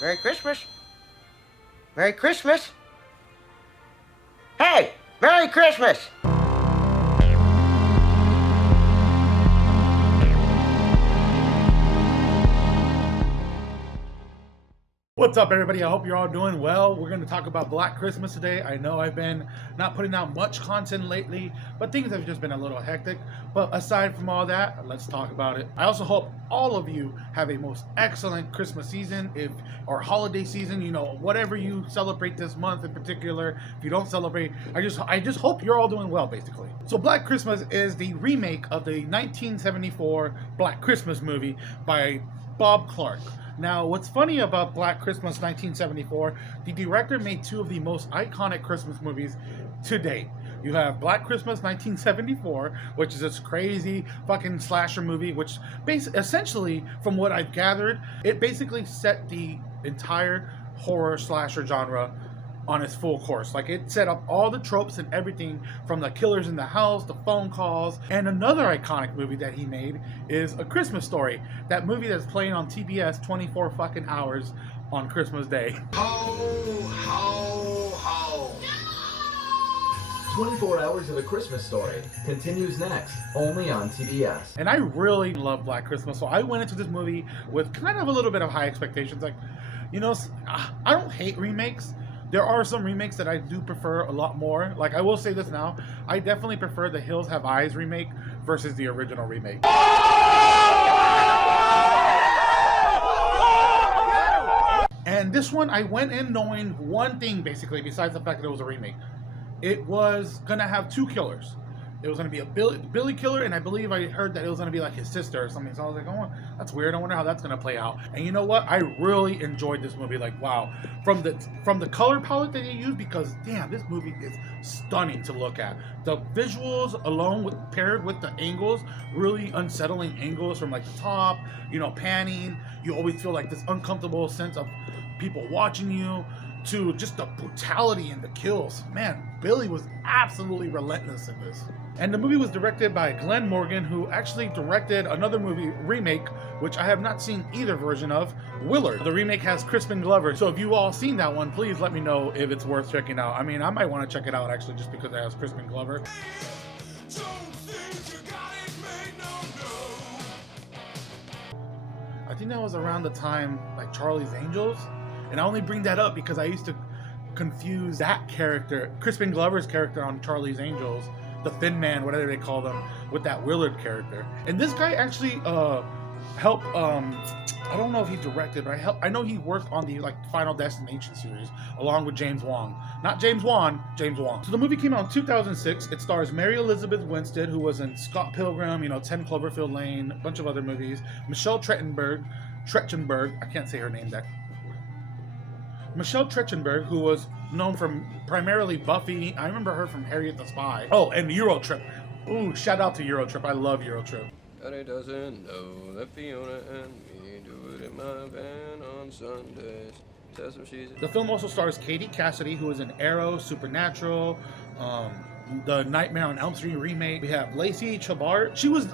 Merry Christmas. Merry Christmas. Hey, Merry Christmas. What's up, everybody? I hope you're all doing well. We're going to talk about Black Christmas today. I know I've been not putting out much content lately, but things have just been a little hectic. But aside from all that, let's talk about it. I also hope all of you have a most excellent Christmas season, or holiday season, whatever you celebrate this month in particular. If you don't celebrate, I just hope you're all doing well, basically. So Black Christmas is the remake of the 1974 Black Christmas movie by Bob Clark. Now, what's funny about Black Christmas 1974, the director made two of the most iconic Christmas movies to date. You have Black Christmas 1974, which is this crazy fucking slasher movie, which essentially, from what I've gathered, it basically set the entire horror slasher genre on its full course. Like, it set up all the tropes and everything from the killers in the house, the phone calls. And another iconic movie that he made is A Christmas Story. That movie that's playing on TBS 24 fucking hours on Christmas Day. Ho, ho, ho. 24 Hours of A Christmas Story continues next, only on TBS. And I really love Black Christmas, so I went into this movie with kind of a little bit of high expectations. Like, I don't hate remakes. There are some remakes that I do prefer a lot more. Like, I will say this now, I definitely prefer the Hills Have Eyes remake versus the original remake. And this one, I went in knowing one thing, basically, besides the fact that it was a remake. It was gonna have two killers. It was gonna be a Billy killer, and I believe I heard that it was gonna be like his sister or something. So I was like, oh, that's weird. I wonder how that's gonna play out. And you know what? I really enjoyed this movie. Like, wow, from the color palette that they used, because damn, this movie is stunning to look at. The visuals alone, paired with the angles, really unsettling angles from like the top, panning. You always feel like this uncomfortable sense of people watching you, to just the brutality and the kills. Man, Billy was absolutely relentless in this. And the movie was directed by Glenn Morgan, who actually directed another movie remake, which I have not seen either version of, Willard. The remake has Crispin Glover. So if you all seen that one, please let me know if it's worth checking out. I mean, I might want to check it out actually, just because it has Crispin Glover. I think that was around the time like Charlie's Angels. And I only bring that up because I used to confuse that character, Crispin Glover's character on Charlie's Angels, the Thin Man, whatever they call them, with that Willard character. And this guy actually helped. I don't know if he directed, but I know he worked on the Final Destination series along with James Wan. Not James Wan, James Wan. So the movie came out in 2006. It stars Mary Elizabeth Winstead, who was in Scott Pilgrim, 10 Cloverfield Lane, a bunch of other movies. Michelle Trachtenberg, I can't say her name that. Michelle Trachtenberg, who was known from primarily Buffy. I remember her from Harriet the Spy. Oh, and Eurotrip. Ooh, shout out to Eurotrip. I love Eurotrip. Daddy doesn't know that Fiona and me do it in my van on Sundays. The film also stars Katie Cassidy, who is in Arrow, Supernatural, the Nightmare on Elm Street remake. We have Lacey Chabert. She was,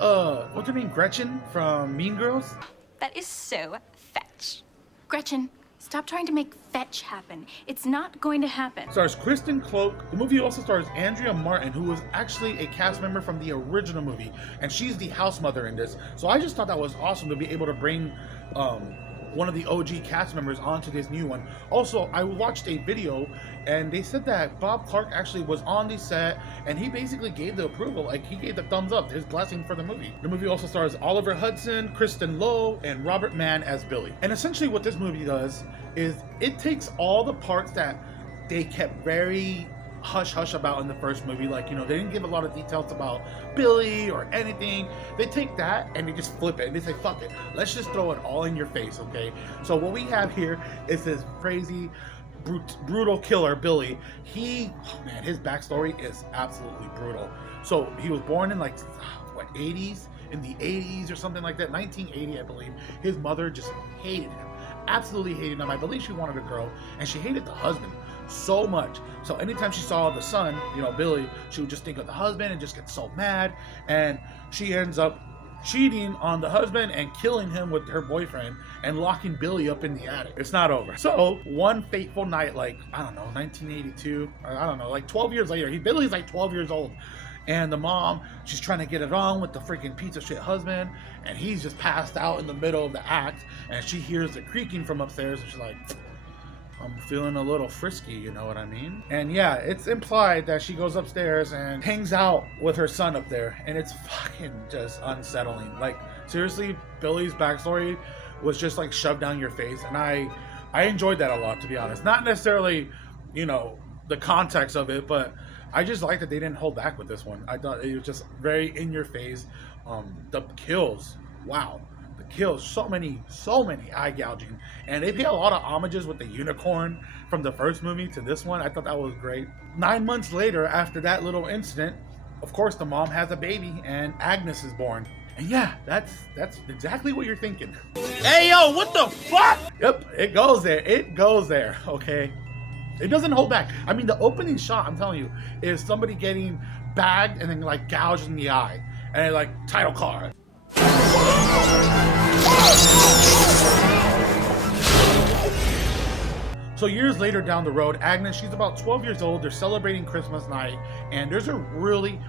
what's her name? Gretchen from Mean Girls. That is so fetch. Gretchen, stop trying to make fetch happen. It's not going to happen. Stars Kristen Cloak. The movie also stars Andrea Martin, who was actually a cast member from the original movie, and she's the house mother in this. So I just thought that was awesome to be able to bring one of the OG cast members onto this new one. Also, I watched a video, and they said that Bob Clark actually was on the set, and he basically gave the approval, he gave the thumbs up, his blessing for the movie. The movie also stars Oliver Hudson, Kristen Lowe, and Robert Mann as Billy. And essentially what this movie does is it takes all the parts that they kept very hush-hush about in the first movie, they didn't give a lot of details about Billy or anything. They take that and they just flip it and they say, fuck it, let's just throw it all in your face, okay? So what we have here is this crazy brutal killer, Billy. His backstory is absolutely brutal. So he was born in 80s, in the 80s or something like that, 1980 I believe. His mother just hated him, absolutely hated him. I believe she wanted a girl, and she hated the husband so much. So anytime she saw the son, Billy, she would just think of the husband and just get so mad. And she ends up cheating on the husband and killing him with her boyfriend and locking Billy up in the attic. It's not over. So one fateful night, like, I don't know, 1982, or I don't know, like 12 years later, Billy's like 12 years old. And the mom, she's trying to get it on with the freaking piece of shit husband, and he's just passed out in the middle of the act, and she hears the creaking from upstairs, and she's like, I'm feeling a little frisky, you know what I mean? And yeah, it's implied that she goes upstairs and hangs out with her son up there, and it's fucking just unsettling. Like, seriously, Billy's backstory was just like shoved down your face, and I enjoyed that a lot, to be honest. Not necessarily, you know, the context of it, but I just like that they didn't hold back with this one. I thought it was just very in your face. The kills, wow. The kills, so many eye gouging. And they pay a lot of homages with the unicorn from the first movie to this one. I thought that was great. 9 months later, after that little incident, of course the mom has a baby and Agnes is born. And yeah, that's exactly what you're thinking. Hey yo, what the fuck? Yep, it goes there, okay? It doesn't hold back. I mean, the opening shot, I'm telling you, is somebody getting bagged and then like gouged in the eye. And like, title card. So years later down the road, Agnes, she's about 12 years old. They're celebrating Christmas night. And there's a really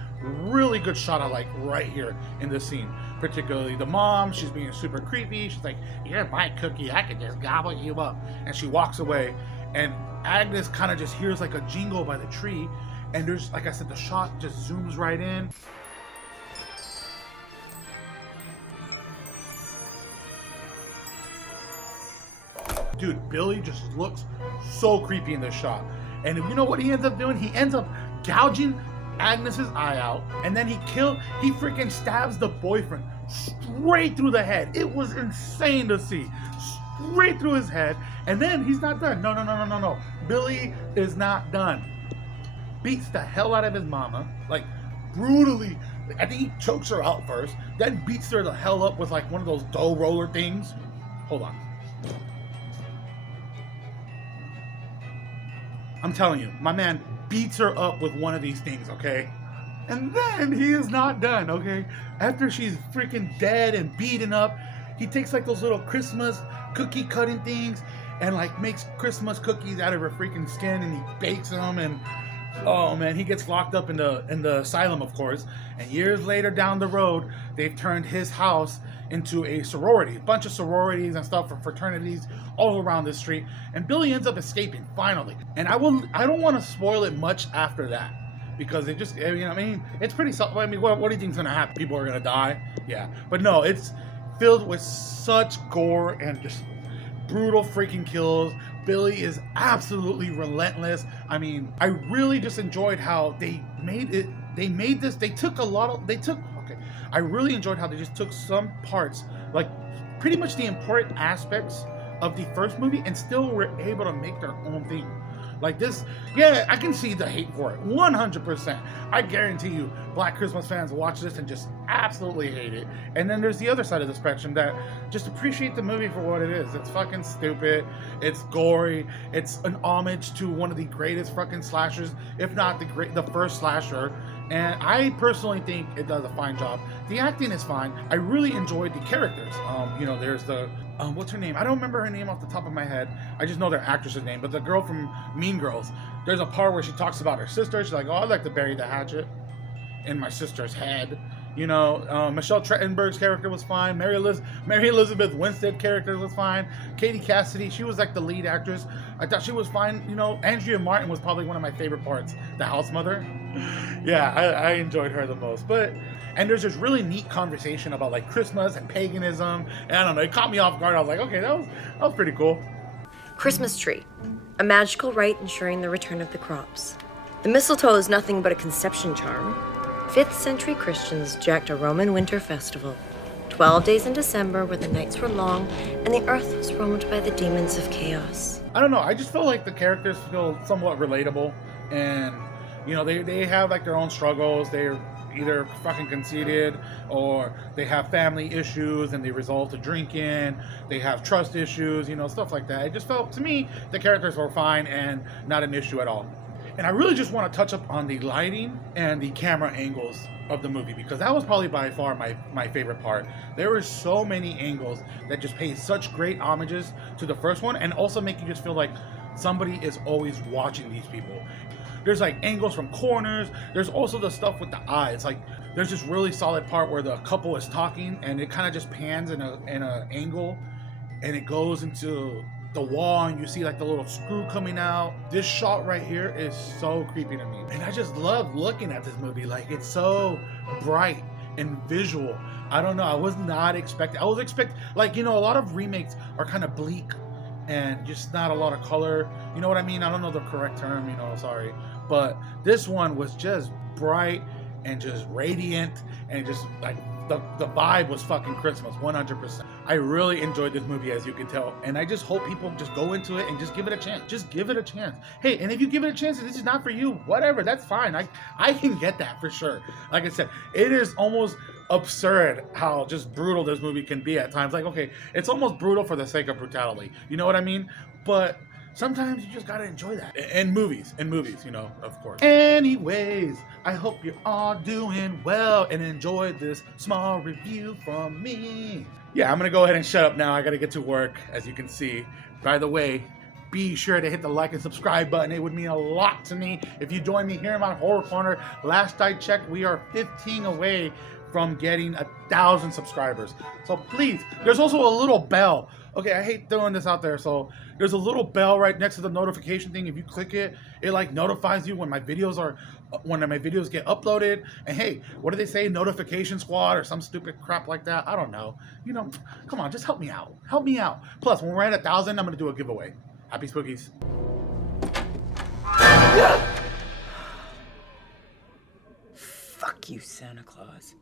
good shot of like right here in this scene. Particularly the mom, she's being super creepy. She's like, you're my cookie, I can just gobble you up. And she walks away. And Agnes kind of just hears like a jingle by the tree, and there's, like I said, the shot just zooms right in. Dude, Billy just looks so creepy in this shot. And you know what he ends up doing? He ends up gouging Agnes's eye out, and then he freaking stabs the boyfriend straight through the head. It was insane to see. Straight through his head, and then he's not done. No. Billy is not done. Beats the hell out of his mama, like brutally. I think he chokes her out first, then beats her the hell up with like one of those dough roller things. Hold on. I'm telling you, my man beats her up with one of these things, okay? And then he is not done, okay? After she's freaking dead and beaten up, he takes like those little Christmas cookie cutting things and like makes Christmas cookies out of her freaking skin, and he bakes them, and oh man, he gets locked up in the asylum, of course. And years later down the road, they've turned his house into a sorority, a bunch of sororities and stuff for fraternities all around this street. And Billy ends up escaping finally. And I don't want to spoil it much after that, because it just, you know, I mean, it's pretty. I mean, what do you think's gonna happen? People are gonna die, yeah. But no, it's filled with such gore and just brutal freaking kills. Billy is absolutely relentless. I mean, I really just enjoyed how they made it. I really enjoyed how they just took some parts, like pretty much the important aspects of the first movie, and still were able to make their own thing. Like this, yeah, I can see the hate for it, 100%. I guarantee you, Black Christmas fans watch this and just absolutely hate it. And then there's the other side of the spectrum that just appreciate the movie for what it is. It's fucking stupid, it's gory, it's an homage to one of the greatest fucking slashers, if not the first slasher. And I personally think it does a fine job. The acting is fine. I really enjoyed the characters. You know, there's the what's her name? I don't remember her name off the top of my head. I just know their actress's name. But the girl from Mean Girls, there's a part where she talks about her sister. She's like, oh, I'd like to bury the hatchet in my sister's head. You know, Michelle Trachtenberg's character was fine. Mary Elizabeth Winstead character was fine. Katie Cassidy, she was like the lead actress. I thought she was fine. You know, Andrea Martin was probably one of my favorite parts. The house mother. Yeah, I enjoyed her the most. And there's this really neat conversation about like Christmas and paganism. And I don't know, it caught me off guard. I was like, okay, that was pretty cool. Christmas tree, a magical rite ensuring the return of the crops. The mistletoe is nothing but a conception charm. 5th century Christians jacked a Roman winter festival, 12 days in December where the nights were long and the earth was roamed by the demons of chaos. I don't know, I just feel like the characters feel somewhat relatable, and you know, they have like their own struggles. They're either fucking conceited, or they have family issues and they resort to drinking. They have trust issues, you know, stuff like that. It just felt, to me, the characters were fine and not an issue at all. And I really just want to touch up on the lighting and the camera angles of the movie, because that was probably by far my favorite part. There were so many angles that just pay such great homages to the first one, and also make you just feel like somebody is always watching these people. There's like angles from corners. There's also the stuff with the eyes. Like there's this really solid part where the couple is talking and it kind of just pans in a angle, and it goes into the wall and you see like the little screw coming out. This shot right here is so creepy to me, and I just love looking at this movie. Like it's so bright and visual. I don't know, I was not expecting, I was expecting, like, you know, a lot of remakes are kind of bleak and just not a lot of color, you know what I mean? I don't know the correct term, you know, sorry, but this one was just bright and just radiant, and just like the vibe was fucking Christmas, 100%. I really enjoyed this movie, as you can tell, and I just hope people just go into it and just give it a chance. Just give it a chance. Hey, and if you give it a chance and this is not for you, whatever, that's fine. I can get that for sure. Like I said, it is almost absurd how just brutal this movie can be at times. Like, okay, it's almost brutal for the sake of brutality. You know what I mean? But sometimes you just gotta enjoy that. In movies, you know, of course. Anyways, I hope you're all doing well and enjoyed this small review from me. Yeah, I'm gonna go ahead and shut up now. I gotta get to work, as you can see. By the way, be sure to hit the like and subscribe button. It would mean a lot to me if you join me here in my horror corner. Last I checked, we are 15 away from getting 1,000 subscribers. So please, there's also a little bell. Okay, I hate throwing this out there. So there's a little bell right next to the notification thing. If you click it, it like notifies you when my videos get uploaded. And hey, what do they say? Notification squad or some stupid crap like that. I don't know. You know, come on, just help me out. Help me out. Plus, when we're at 1,000, I'm gonna do a giveaway. Happy spookies. Fuck you, Santa Claus.